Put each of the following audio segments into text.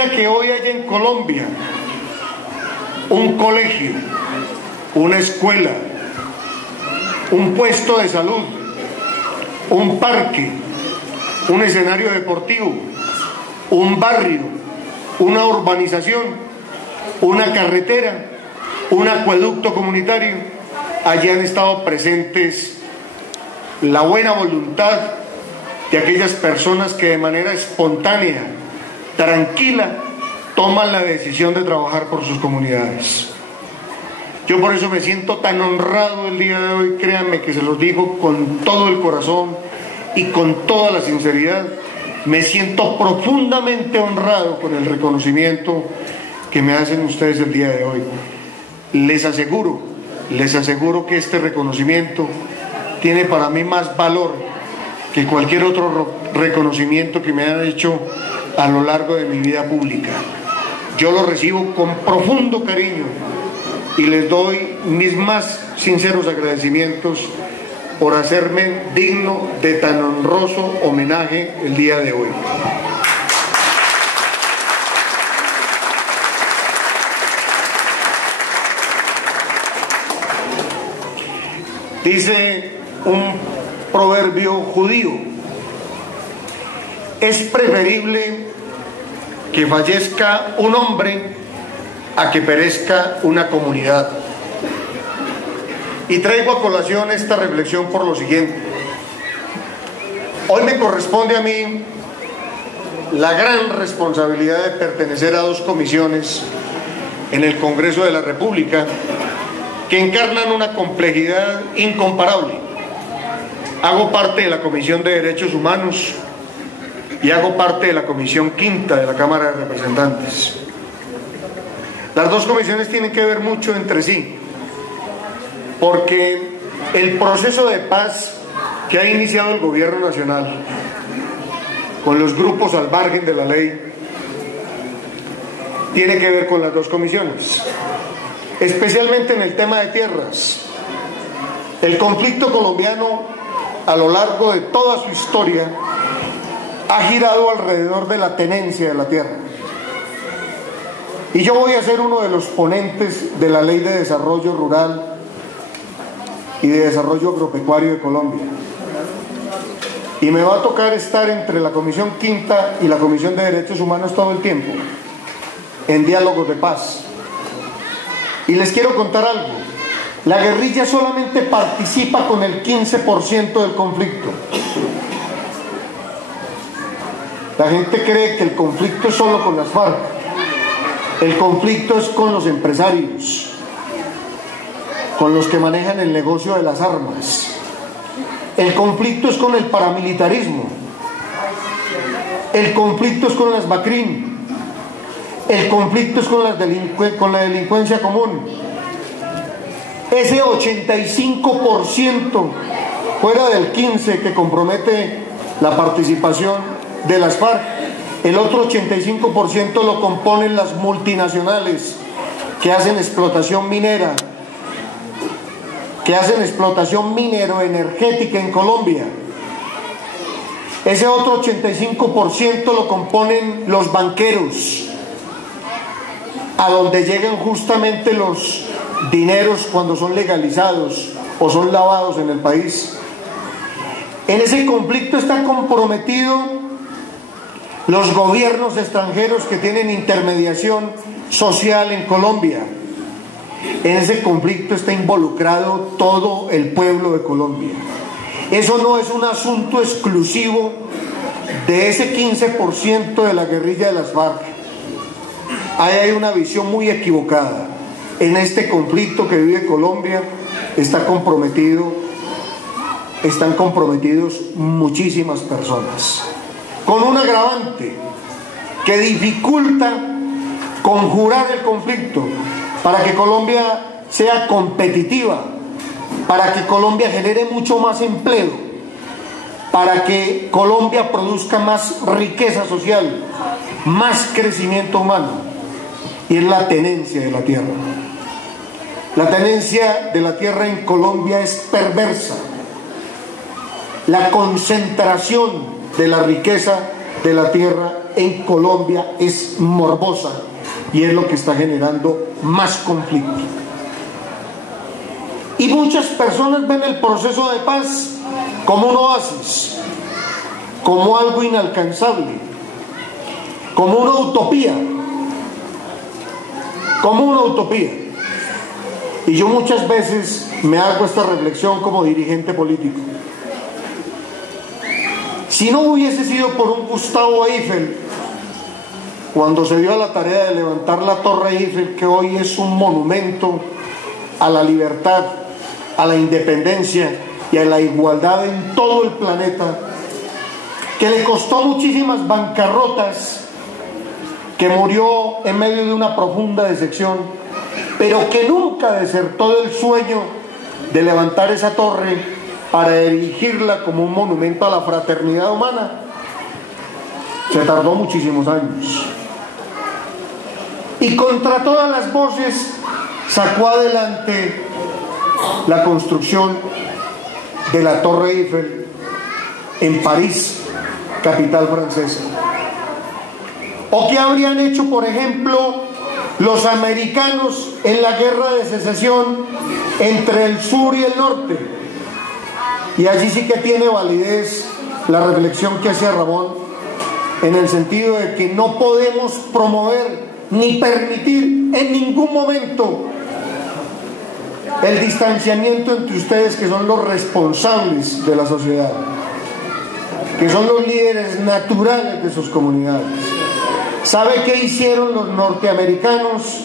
Quisiera que hoy haya en Colombia un colegio, una escuela, un puesto de salud, un parque, un escenario deportivo, un barrio, una urbanización, una carretera, un acueducto comunitario. Allí han estado presentes la buena voluntad de aquellas personas que de manera espontánea, tranquila, toman la decisión de trabajar por sus comunidades. Yo por eso me siento tan honrado el día de hoy, créanme que se los digo con todo el corazón y con toda la sinceridad. Me siento profundamente honrado con el reconocimiento que me hacen ustedes el día de hoy. Les aseguro que este reconocimiento tiene para mí más valor que cualquier otro reconocimiento que me han hecho a lo largo de mi vida pública. Yo lo recibo con profundo cariño y les doy mis más sinceros agradecimientos por hacerme digno de tan honroso homenaje el día de hoy. Dice un proverbio judío: es preferible que fallezca un hombre a que perezca una comunidad. Y traigo a colación esta reflexión por lo siguiente. Hoy me corresponde a mí la gran responsabilidad de pertenecer a dos comisiones en el Congreso de la República que encarnan una complejidad incomparable. Hago parte de la Comisión de Derechos Humanos y hago parte de la Comisión Quinta de la Cámara de Representantes. Las dos comisiones tienen que ver mucho entre sí, porque el proceso de paz que ha iniciado el gobierno nacional con los grupos al margen de la ley tiene que ver con las dos comisiones, especialmente en el tema de tierras. El conflicto colombiano a lo largo de toda su historia ha girado alrededor de la tenencia de la tierra. Y yo voy a ser uno de los ponentes de la Ley de Desarrollo Rural y de Desarrollo Agropecuario de Colombia. Y me va a tocar estar entre la Comisión Quinta y la Comisión de Derechos Humanos todo el tiempo, en diálogos de paz. Y les quiero contar algo. La guerrilla solamente participa con el 15% del conflicto. La gente cree que el conflicto es solo con las FARC. El conflicto es con los empresarios, con los que manejan el negocio de las armas. El conflicto es con el paramilitarismo. El conflicto es con las BACRIM. El conflicto es con la delincuencia común. Ese 85% fuera del 15% que compromete la participación de las FARC, el otro 85% lo componen las multinacionales que hacen explotación minera, que hacen explotación minero-energética en Colombia. Ese otro 85% lo componen los banqueros, a donde llegan justamente los dineros cuando son legalizados o son lavados en el país. En ese conflicto está comprometido los gobiernos extranjeros que tienen intermediación social en Colombia. En ese conflicto está involucrado todo el pueblo de Colombia. Eso no es un asunto exclusivo de ese 15% de la guerrilla de las FARC. Ahí hay una visión muy equivocada. En este conflicto que vive Colombia están comprometidos muchísimas personas, con un agravante que dificulta conjurar el conflicto para que Colombia sea competitiva, para que Colombia genere mucho más empleo, para que Colombia produzca más riqueza social, más crecimiento humano, y es la tenencia de la tierra. La tenencia de la tierra en Colombia es perversa. La concentración de la riqueza de la tierra en Colombia es morbosa y es lo que está generando más conflicto. Y muchas personas ven el proceso de paz como un oasis, como algo inalcanzable, como una utopía, Y yo muchas veces me hago esta reflexión como dirigente político. Si no hubiese sido por un Gustavo Eiffel, cuando se dio a la tarea de levantar la Torre Eiffel, que hoy es un monumento a la libertad, a la independencia y a la igualdad en todo el planeta, que le costó muchísimas bancarrotas, que murió en medio de una profunda decepción, pero que nunca desertó del sueño de levantar esa torre para erigirla como un monumento a la fraternidad humana. Se tardó muchísimos años. Y contra todas las voces sacó adelante la construcción de la Torre Eiffel en París, capital francesa. ¿O qué habrían hecho, por ejemplo, los americanos en la guerra de secesión entre el sur y el norte? Y allí sí que tiene validez la reflexión que hacía Ramón, en el sentido de que no podemos promover ni permitir en ningún momento el distanciamiento entre ustedes, que son los responsables de la sociedad, que son los líderes naturales de sus comunidades. ¿Sabe qué hicieron los norteamericanos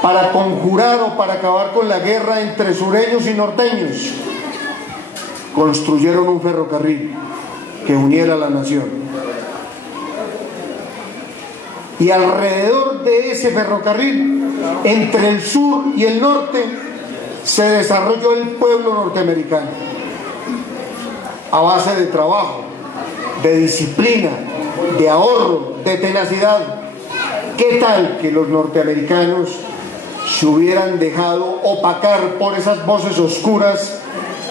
para conjurar o para acabar con la guerra entre sureños y norteños? Construyeron un ferrocarril que uniera a la nación. Y alrededor de ese ferrocarril, entre el sur y el norte, se desarrolló el pueblo norteamericano a base de trabajo, de disciplina, de ahorro, de tenacidad. ¿Qué tal que los norteamericanos se hubieran dejado opacar por esas voces oscuras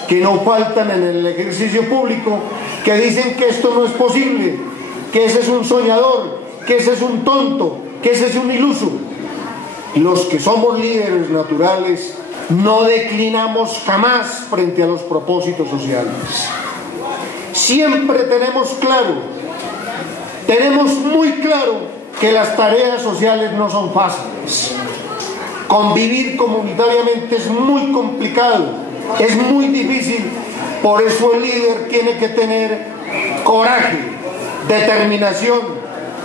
que no faltan en el ejercicio público, que dicen que esto no es posible, que ese es un soñador, que ese es un tonto, que ese es un iluso? Los que somos líderes naturales no declinamos jamás frente a los propósitos sociales. Siempre tenemos muy claro que las tareas sociales no son fáciles. Convivir comunitariamente es muy complicado, es muy difícil. Por eso el líder tiene que tener coraje, determinación,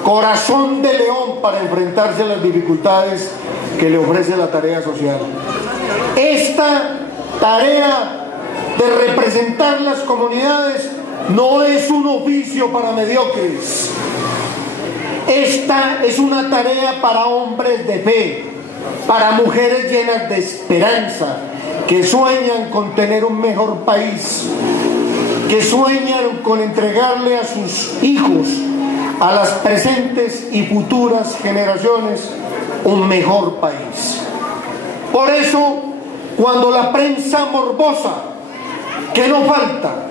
corazón de león para enfrentarse a las dificultades que le ofrece la tarea social. Esta tarea de representar las comunidades no es un oficio para mediocres. Esta es una tarea para hombres de fe, para mujeres llenas de esperanza, que sueñan con tener un mejor país, que sueñan con entregarle a sus hijos, a las presentes y futuras generaciones, un mejor país. Por eso, cuando la prensa morbosa, que no falta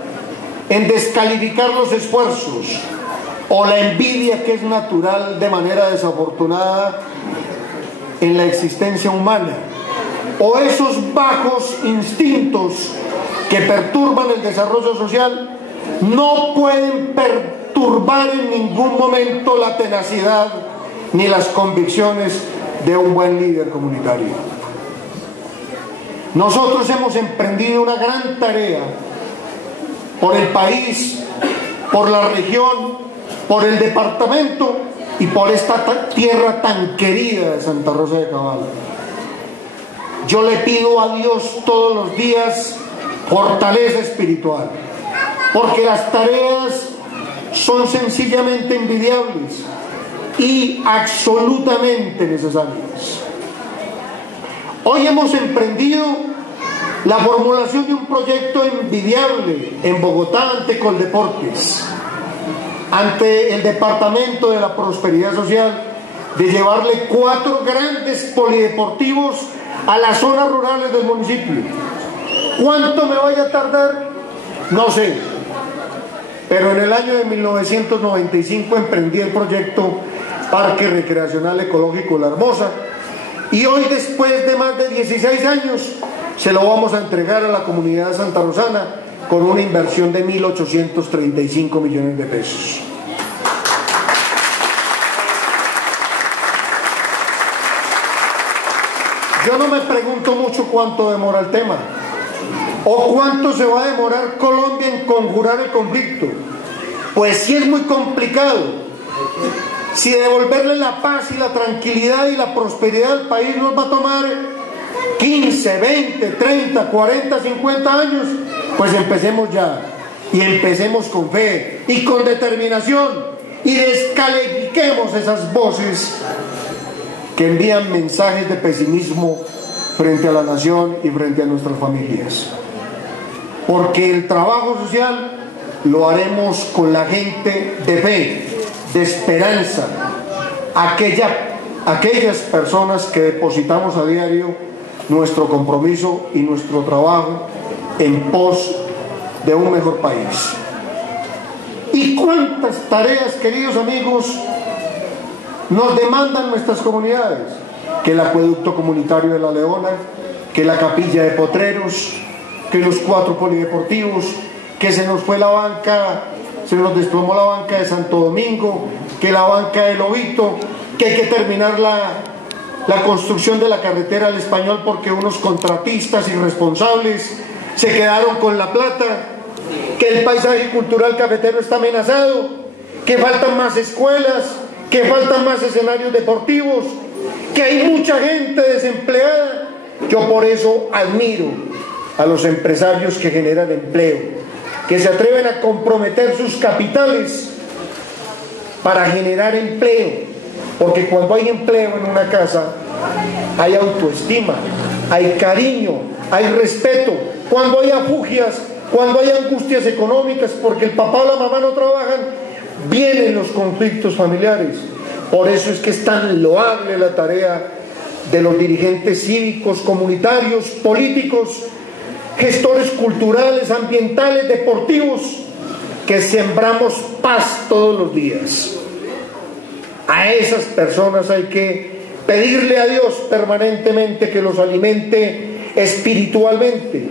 en descalificar los esfuerzos, o la envidia, que es natural de manera desafortunada en la existencia humana, o esos bajos instintos que perturban el desarrollo social, no pueden perturbar en ningún momento la tenacidad ni las convicciones de un buen líder comunitario. Nosotros hemos emprendido una gran tarea por el país, por la región, por el departamento y por esta tierra tan querida de Santa Rosa de Cabal. Yo le pido a Dios todos los días fortaleza espiritual, porque las tareas son sencillamente envidiables y absolutamente necesarias. Hoy hemos emprendido la formulación de un proyecto envidiable en Bogotá ante Coldeportes, ante el Departamento de la Prosperidad Social, de llevarle 4 grandes polideportivos a las zonas rurales del municipio. ¿Cuánto me vaya a tardar? No sé, pero en el año de 1995 emprendí el proyecto Parque Recreacional Ecológico La Hermosa, y hoy, después de más de 16 años, se lo vamos a entregar a la comunidad santarrosana con una inversión de 1.835 millones de pesos. Yo no me pregunto mucho cuánto demora el tema o cuánto se va a demorar Colombia en conjurar el conflicto, pues sí es muy complicado. Si devolverle la paz y la tranquilidad y la prosperidad al país nos va a tomar 15, 20, 30, 40, 50 años, pues empecemos ya, y empecemos con fe y con determinación, y descalifiquemos esas voces que envían mensajes de pesimismo frente a la nación y frente a nuestras familias. Porque el trabajo social lo haremos con la gente de fe, de esperanza, aquellas personas que depositamos a diario nuestro compromiso y nuestro trabajo en pos de un mejor país. ¿Y cuántas tareas, queridos amigos, nos demandan nuestras comunidades? Que el acueducto comunitario de La Leona, que la capilla de Potreros, que los 4 polideportivos, que se nos fue la banca, se nos desplomó la banca de Santo Domingo, que la banca de Lobito, que hay que terminar la construcción de la carretera al Español porque unos contratistas irresponsables se quedaron con la plata, que el paisaje cultural cafetero está amenazado, que faltan más escuelas, que faltan más escenarios deportivos, que hay mucha gente desempleada. Yo por eso admiro a los empresarios que generan empleo, que se atreven a comprometer sus capitales para generar empleo, porque cuando hay empleo en una casa hay autoestima, hay cariño, hay respeto. Cuando hay afugias, cuando hay angustias económicas porque el papá o la mamá no trabajan, vienen los conflictos familiares. Por eso es que es tan loable la tarea de los dirigentes cívicos, comunitarios, políticos, gestores culturales, ambientales, deportivos, que sembramos paz todos los días. A esas personas hay que pedirle a Dios permanentemente que los alimente espiritualmente,